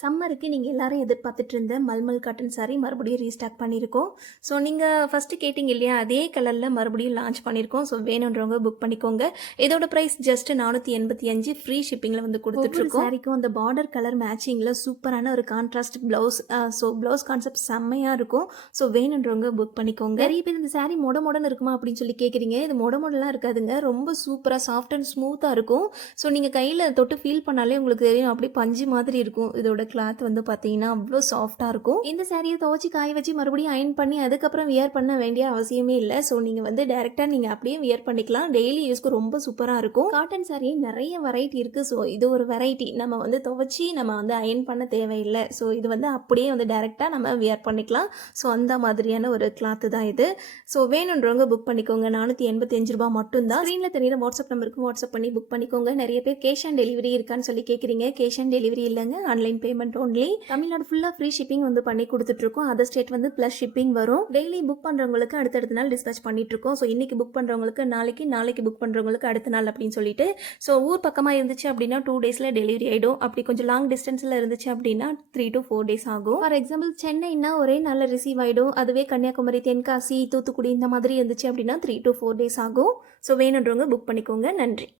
சம்மருக்கு நீங்கள் எல்லாரும் எதிர்பார்த்துட்டு இருந்த மல்மல் காட்டன் சாரீ மறுபடியும் ரீஸ்டாக் பண்ணியிருக்கோம். ஸோ நீங்கள் ஃபஸ்ட்டு கேட்டிங்க இல்லையா, அதே கலரில் மறுபடியும் லான்ச் பண்ணியிருக்கோம். ஸோ வேணுன்றவங்க புக் பண்ணிக்கோங்க. இதோட ப்ரைஸ் ஜஸ்ட் 485 ஃப்ரீ ஷிப்பிங்கில் வந்து கொடுத்துட்ருக்கோம். சாரிக்கும் அந்த பார்டர் கலர் மேட்சிங்கில் சூப்பரான ஒரு contrast blouse. So blouse concept செம்மையாக இருக்கும். ஸோ வேணுன்றவங்க புக் பண்ணிக்கோங்க. நிறைய பேர் இந்த சாரீ மொடன்னு இருக்குமா அப்படின்னு சொல்லி கேட்குறீங்க. இது மொடலாம் இருக்காதுங்க. ரொம்ப சூப்பராக சாஃப்ட் அண்ட் ஸ்மூத்தாக இருக்கும். ஸோ நீங்கள் கையில் தொட்டு ஃபீல் பண்ணாலே உங்களுக்கு தெரியும், அப்படியே பஞ்சு மாதிரி இருக்கும். இதோட கிளாத் வந்து பார்த்தீங்கன்னா அவ்வளோ சாஃப்டாக இருக்கும். இந்த சாரியை துவச்சி காய வச்சு மறுபடியும் அயன் பண்ணி அதுக்கப்புறம் வியர் பண்ண வேண்டிய அவசியமே இல்லை. ஸோ நீங்கள் வந்து டேரெக்டாக நீங்கள் அப்படியே வியர் பண்ணிக்கலாம். டெய்லி யூஸ்க்கு ரொம்ப சூப்பராக இருக்கும். காட்டன் சாரி நிறைய வெரைட்டி இருக்குது. ஸோ இது ஒரு வெரைட்டி. நம்ம வந்து துவச்சி நம்ம வந்து அயன் பண்ண தேவையில்லை. ஸோ இது வந்து அப்படியே வந்து டேரெக்டாக நம்ம வியர் பண்ணிக்கலாம். ஸோ அந்த மாதிரியான ஒரு கிளாத்து தான் இது. ஸோ வேணுன்றவங்க புக் பண்ணிக்கோங்க. 485 ரூபா மட்டும்தான். ஸ்க்ரீனில் தெரியுற வாட்ஸ்அப் நம்பருக்கு வாட்ஸ்அப் பண்ணி புக் பண்ணிக்கோங்க. நிறைய பேர் கேஷ் ஆன் டெலிவரி இருக்கான்னு சொல்லி கேட்குறீங்க. கேஷ் ஆன் டெலிவரி இல்லைங்க, ஆன்லைன் பேமெண்ட் ஒன்லி. தமிழ்நாடு ஃபுல்லாக ஃப்ரீ ஷிப்பிங் வந்து பண்ணி கொடுத்துட்ருக்கோம். அதர் ஸ்டேட் வந்து ப்ளஸ் ஷிப்பிங் வரும். டெய்லி புக் பண்ணுறவங்களுக்கு அடுத்தடுத்த நாள் டிஸ்பேச் பண்ணிட்டுருக்கோம். ஸோ இன்னைக்கு புக் பண்ணுறவங்களுக்கு நாளைக்கு புக் பண்ணுறவங்களுக்கு அடுத்த நாள் அப்படின்னு சொல்லிட்டு. ஸோ ஊர் பக்கமாக இருந்துச்சு அப்படின்னா 2 டேஸில் டெலிவரி ஆகிடும். அப்படி கொஞ்சம் லாங் டிஸ்டன்ஸில் இருந்துச்சு அப்படின்னா 3 to 4 days ஆகும். ஃபார் எக்ஸாம்பிள் சென்னைனா ஒரே நாளில் ரிசீவ் ஆகிடும். அதுவே கன்னியாகுமரி, தென்காசி, தூத்துக்குடி இந்த மாதிரி இருந்துச்சு அப்படின்னா 3 to 4 days ஆகும். ஸோ வேணுன்றவங்க புக் பண்ணிக்கோங்க. நன்றி.